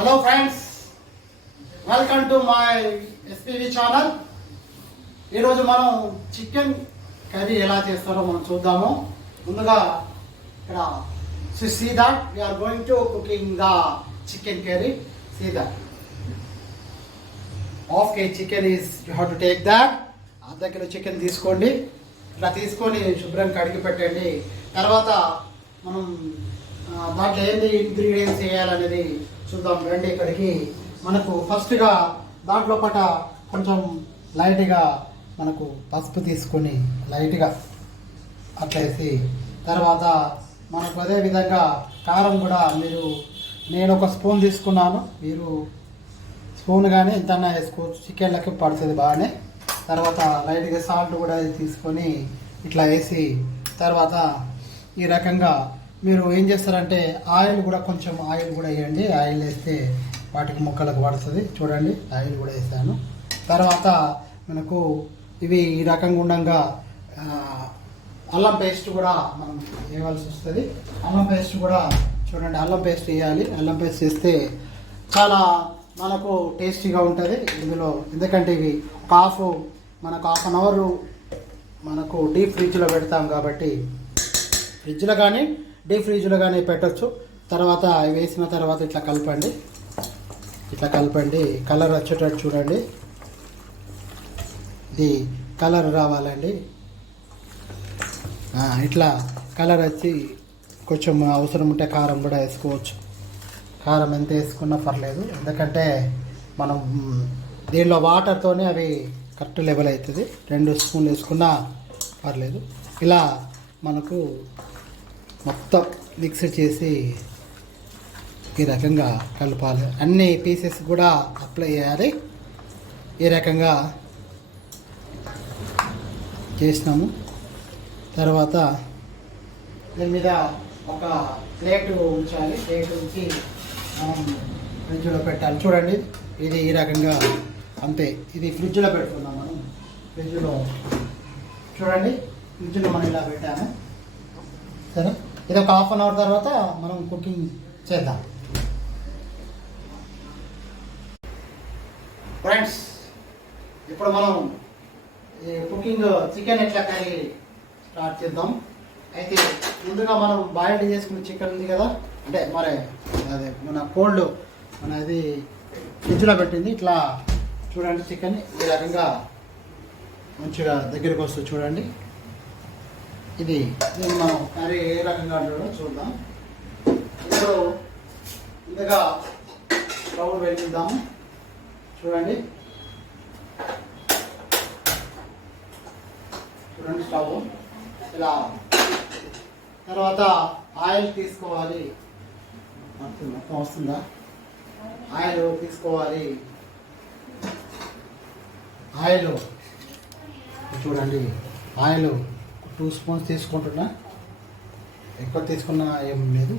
Hello friends, welcome to my SPV channel. ఈరోజు మనం chicken curry ఎలా చేస్తారో మనం చూద్దాము. ముందుగా ఇక్కడ see that we are going to cooking the chicken curry. See that half kg chicken is you have to take that. అర్ధ kilo chicken తీసుకోండి. ఇలా తీసుకొని శుభ్రంగా కడిగి పెట్టండి. తర్వాత మనం దాంట్లో ఏంటి ఇంగ్రీడియంట్స్ వేయాలనేది చూద్దాం. రండి ఇక్కడికి. మనకు ఫస్ట్గా దాంట్లో పట కొంచెం లైట్గా మనకు పసుపు తీసుకొని లైట్గా అట్లా వేసి, తర్వాత మనకు అదే విధంగా కారం కూడా నేను ఒక స్పూన్ తీసుకున్నాను, మీరు స్పూన్ కానీ ఎంతన్నా వేసుకోవచ్చు, చికెన్లకి పడుతుంది బాగానే. తర్వాత లైట్గా సాల్ట్ కూడా తీసుకొని ఇట్లా వేసి, తర్వాత ఈ రకంగా మీరు ఏం చేస్తారంటే ఆయిల్ కూడా కొంచెం ఆయిల్ కూడా వేయండి. ఆయిల్ వేస్తే వాటికి ముక్కలకు పడుతుంది. చూడండి, ఆయిల్ కూడా వేసాను. తర్వాత మనకు ఇవి ఈ రకంగా ఉండగా అల్లం పేస్ట్ కూడా మనం వేయవలసి వస్తుంది. అల్లం పేస్ట్ కూడా చూడండి, అల్లం పేస్ట్ వేయాలి. అల్లం పేస్ట్ వేస్తే చాలా మనకు టేస్టీగా ఉంటుంది ఇందులో. ఎందుకంటే ఇవి మనకు హాఫ్ అన్ అవర్ మనకు డీప్ ఫ్రిడ్జ్లో పెడతాం కాబట్టి, ఫ్రిడ్జ్లో కానీ డీప్ ఫ్రిడ్జ్లో కానీ పెట్టచ్చు. తర్వాత వేసిన తర్వాత ఇట్లా కలపండి. కలర్ వచ్చేటట్టు చూడండి. ఇది కలర్ రావాలండి. ఇట్లా కలర్ వచ్చి కొంచెం అవసరం ఉంటే కారం కూడా వేసుకోవచ్చు. కారం ఎంత వేసుకున్నా పర్లేదు, ఎందుకంటే మనం దీనిలో వాటర్తోనే అవి కరెక్ట్ లెవెల్ అవుతుంది. 2 స్పూన్లు వేసుకున్నా పర్లేదు. ఇలా మనకు మొత్తం మిక్స్ చేసి ఈ రకంగా కలపాలి. అన్ని పీసెస్ కూడా అప్లై చేయాలి. ఈ రకంగా చేసినాము. తర్వాత దీని మీద ఒక ప్లేట్ ఉంచాలి. ప్లేట్ ఉంచి మనం ఫ్రిడ్జ్లో పెట్టాలి. చూడండి, ఇది ఈ రకంగా అంతే. ఇది ఫ్రిడ్జ్లో పెట్టుకుందాం మనం. ఫ్రిడ్జ్లో చూడండి, ఫ్రిడ్జ్లో మనం ఇలా పెట్టాము. సరే, ఇది ఒక హాఫ్ అన్ అవర్ తర్వాత మనం కుకింగ్ చేద్దాం. ఫ్రెండ్స్, ఇప్పుడు మనం ఈ కుకింగ్ చికెన్ ఎట్లా కర్రీ స్టార్ట్ చేద్దాం. అయితే ముందుగా మనం బాయిల్డ్ చేసుకున్న చికెన్ ఉంది కదా, అంటే మరి అదే మన కోల్డ్ అది ఫ్రిడ్జ్లో పెట్టింది. ఇట్లా చూడండి, చికెన్ ఈ రకంగా మంచిగా దగ్గరికి వస్తుంది. చూడండి, ఇది మనం కర్రీ ఏ రకంగా ఉంటాడో చూద్దాం. ఇప్పుడు ముందుగా స్టవ్ వెలిగిద్దాము. చూడండి స్టవ్ ఇలా. తర్వాత ఆయిల్ తీసుకోవాలి. మొత్తం వస్తుందా? ఆయిల్ తీసుకోవాలి. ఆయిల్ చూడండి, ఆయిల్ 2 స్పూన్స్ తీసుకుంటున్నా. ఎక్కువ తీసుకున్నా ఏం లేదు.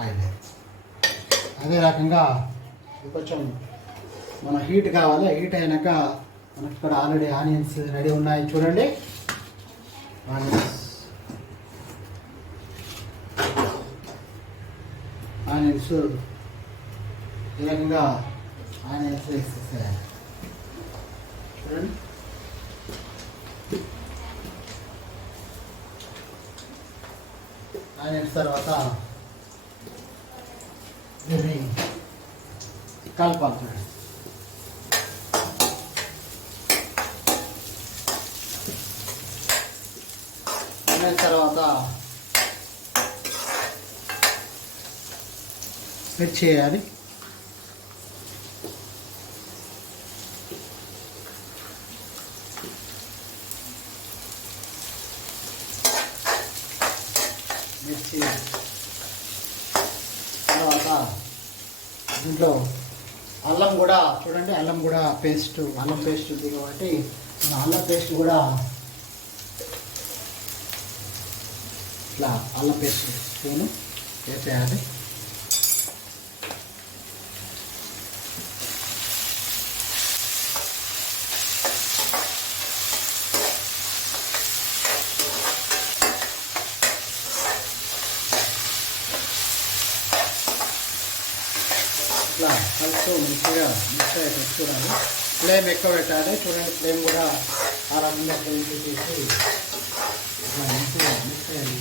ఆయిల్ అదే రకంగా కొంచెం మన హీట్ కావాలి. హీట్ అయినాక మనకి ఇక్కడ ఆల్రెడీ ఆనియన్స్ రెడీ ఉన్నాయి. చూడండి, ఆనియన్స్ ఈ రకంగా ఆనియన్స్ వేసేసాయి. చూడండి, ఆనియన్స్ తర్వాత దీన్ని కలపాలి. చూడండి, తర్వాత మిర్చి చేయాలి. మిర్చి తర్వాత దీంట్లో అల్లం కూడా చూడండి, అల్లం పేస్ట్ ఉంది కాబట్టి అల్లం పేస్ట్ కూడా ఇట్లా అల్లం పేస్ట్ స్పూను వేసేయాలి. వేస్తూ మంచిగా మిక్స్ అయ్యేటట్టు చూడాలి. ఫ్లేమ్ ఎక్కువ పెట్టాలి. చూడండి ఫ్లేమ్ కూడా ఆ రకంగా ఫ్లేమ్ పెట్టేసి ఇట్లా మంచిగా మిక్స్ అయ్యాలి.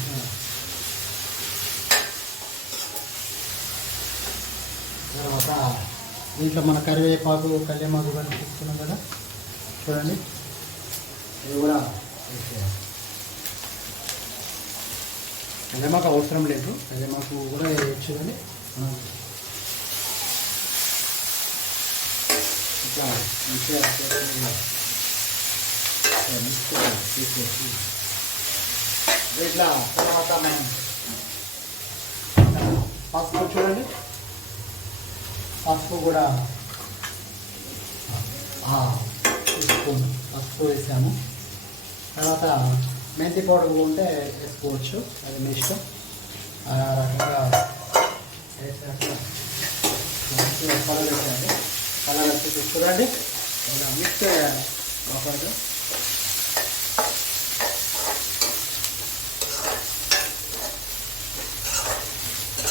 తర్వాత దీంట్లో మన కరివేపాకు కళ్యామాకు కానీ తీసుకున్నాం కదా, చూడండి ఇది కూడా వేసేయాలి. కళ్యామాకు అవసరం లేదు, కళ్యామాకు కూడా వేయచ్చు. కానీ మనం ఇట్లా మంచిగా తీసేసి ఇట్లా తర్వాత మనం పసుపు చూడండి, పసుపు కూడా స్పూన్ పసుపు వేసాము. తర్వాత మెంతి పౌడర్ ఉంటే వేసుకోవచ్చు, అది మీ ఇష్టం. ఆ రకంగా వేసాక మంచిగా కలర్ వేసాము. కలర్ వచ్చేసి చూడండి ఇలా మిక్స్ చేయాలి ప్రాపర్గా.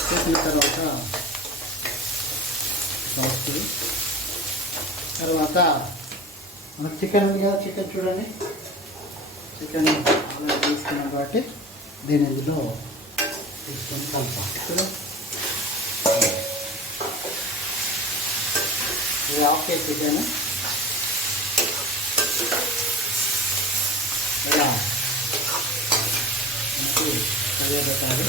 చేసిన తర్వాత మనకు చికెన్ ఉంది కదా, చికెన్ చూడండి, చికెన్ అలా తీసుకున్నాం కాబట్టి దీని ఇందులో తీసుకొని కలపాలి. ఇది హాఫ్ కేజీ చికెన్ ఇలా మనకు కరివేపాకు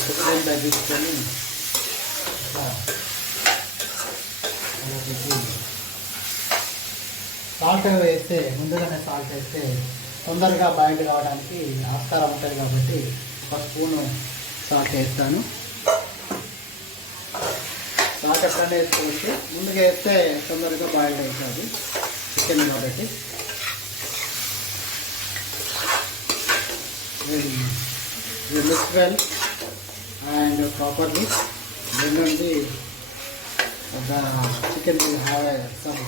ఒక తగ్గించుకొని సాల్ట్ వేస్తే ముందుగానే సాల్ట్ వేస్తే తొందరగా బాయిల్ కావడానికి ఆస్కారం ఉంటుంది కాబట్టి ఒక స్పూను సాల్ట్ వేస్తాను. సాల్ట్ ఎప్పుడైనా వేసుకోవచ్చు, ముందుగా వేస్తే తొందరగా బాయిల్ అవుతుంది చికెన్ కాబట్టి. Mix well and properly, then only the chicken will have some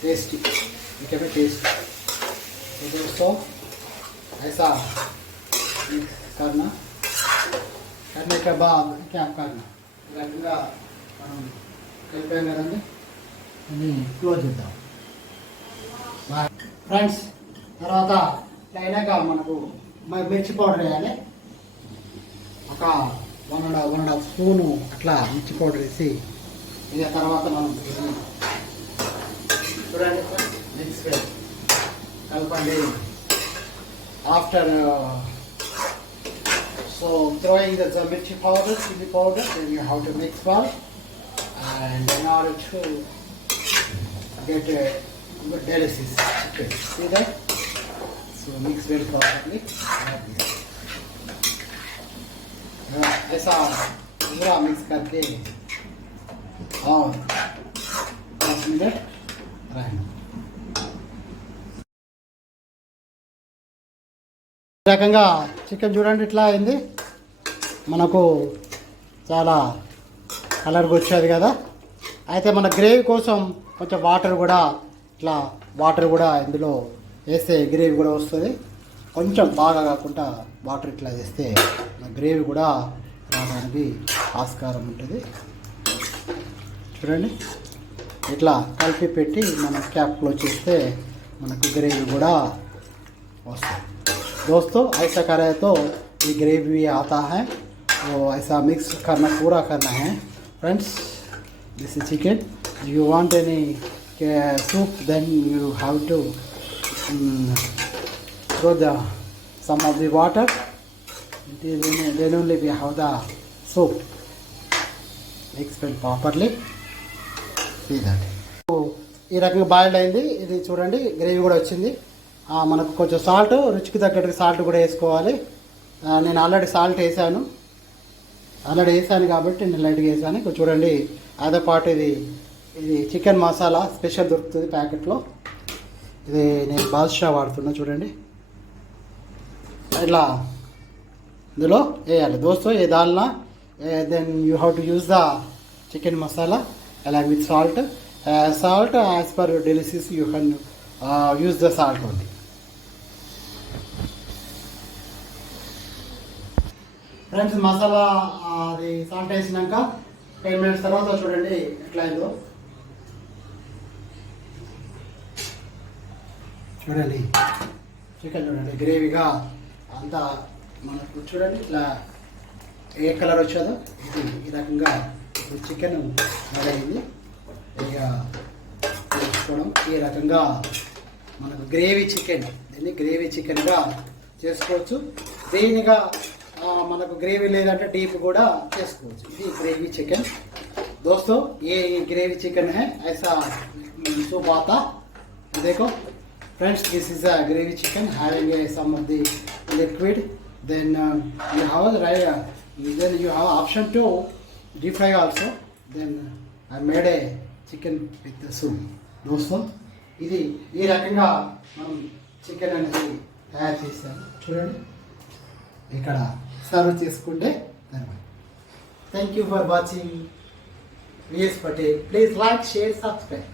tasty, become tasty. So दोस्तों ऐसा मिक्स करने के बाद क्या करना, रखना हम కలిపాం కదండి, అని క్లోజ్ చేద్దాం ఫ్రెండ్స్. తర్వాత అయినాక మనకు మిర్చి పౌడర్ వేయాలి. ఒక 1.5 స్పూను అట్లా మిర్చి పౌడర్ వేసి ఇక తర్వాత మనం చూడండి మిక్స్ కలపండి. After so throwing the mirchi powder, chili powder, then you have to mix well, and in order to get a good delicious chicken. See that? So mix very properly like this. ऐसा पूरा mix करके और 10 minute रहना. ఈ రకంగా chicken చూడండి ఇట్లా అయింది, మనకు చాలా కలర్గా వచ్చేది కదా. అయితే మన గ్రేవీ కోసం కొంచెం వాటర్ కూడా ఇట్లా వాటర్ కూడా ఇందులో వేస్తే గ్రేవీ కూడా వస్తుంది. కొంచెం బాగా కాకుండా వాటర్ ఇట్లా వేస్తే గ్రేవీ కూడా రావడానికి ఆస్కారం ఉంటుంది. చూడండి ఇట్లా కలిపి పెట్టి మనం క్యాప్ క్లోజ్ చేస్తే మనకు గ్రేవీ కూడా వస్తుంది. दोस्तों ऐसा करे तो ये ग्रेवी भी आता है, तो ऐसा मिक्स करना पूरा करना है friends. This is chicken. You want any soup, then you have to throw the some of the water, then only we have the soup. Mix it properly. See that. ఈ రకంగా బాయిల్డ్ అయింది. ఇది చూడండి gravy కూడా వచ్చింది. మనకు కొంచెం salt, రుచికి తగ్గట్టు సాల్ట్ కూడా వేసుకోవాలి. నేను ఆల్రెడీ సాల్ట్ వేసాను కాబట్టి నేను లైట్గా వేసాను. ఇక్కడ చూడండి అదే పాటు ఇది చికెన్ మసాలా స్పెషల్ దొరుకుతుంది ప్యాకెట్లో. ఇది నేను బాద్షా వాడుతున్నా. చూడండి ఇట్లా ఇందులో వేయాలి దోస్తో. ఏ దాల్నా then you have to use the chicken masala along with salt. Salt as per your delicious you can use the salt only. Friends మసాలా అది సాల్ట్ వేసినాక 10 మినిట్స్ తర్వాత చూడండి ఎట్లా అయిందో. చూడండి చికెన్ చూడండి గ్రేవీగా అంతా మనకు చూడండి ఇట్లా ఏ కలర్ వచ్చేదో ఇది ఈ రకంగా ఇప్పుడు చికెన్ రెడీ అయింది. ఇక చేసుకోవడం ఈ రకంగా మనకు గ్రేవీ చికెన్, దీన్ని గ్రేవీ చికెన్గా చేసుకోవచ్చు. దీనిగా మనకు గ్రేవీ లేదంటే డీప్ కూడా చేసుకోవచ్చు. ఇది గ్రేవీ చికెన్ दोस्तों. ये ग्रेवी चिकन है ऐसा सूप आता. देखो friends, this is a gravy chicken having some of the liquid. Then you have right, then you have option to deep fry also. Then I made a chicken with the soup. दोस्तों ఇది ఈ రకంగా మనం chicken అనేది తయారు చేస్తాము. చూడండి ఇక్కడ సర్వ్ చేసుకుంటే తర్వాత. Thank you for watching. VS Patel. Please like, share, subscribe.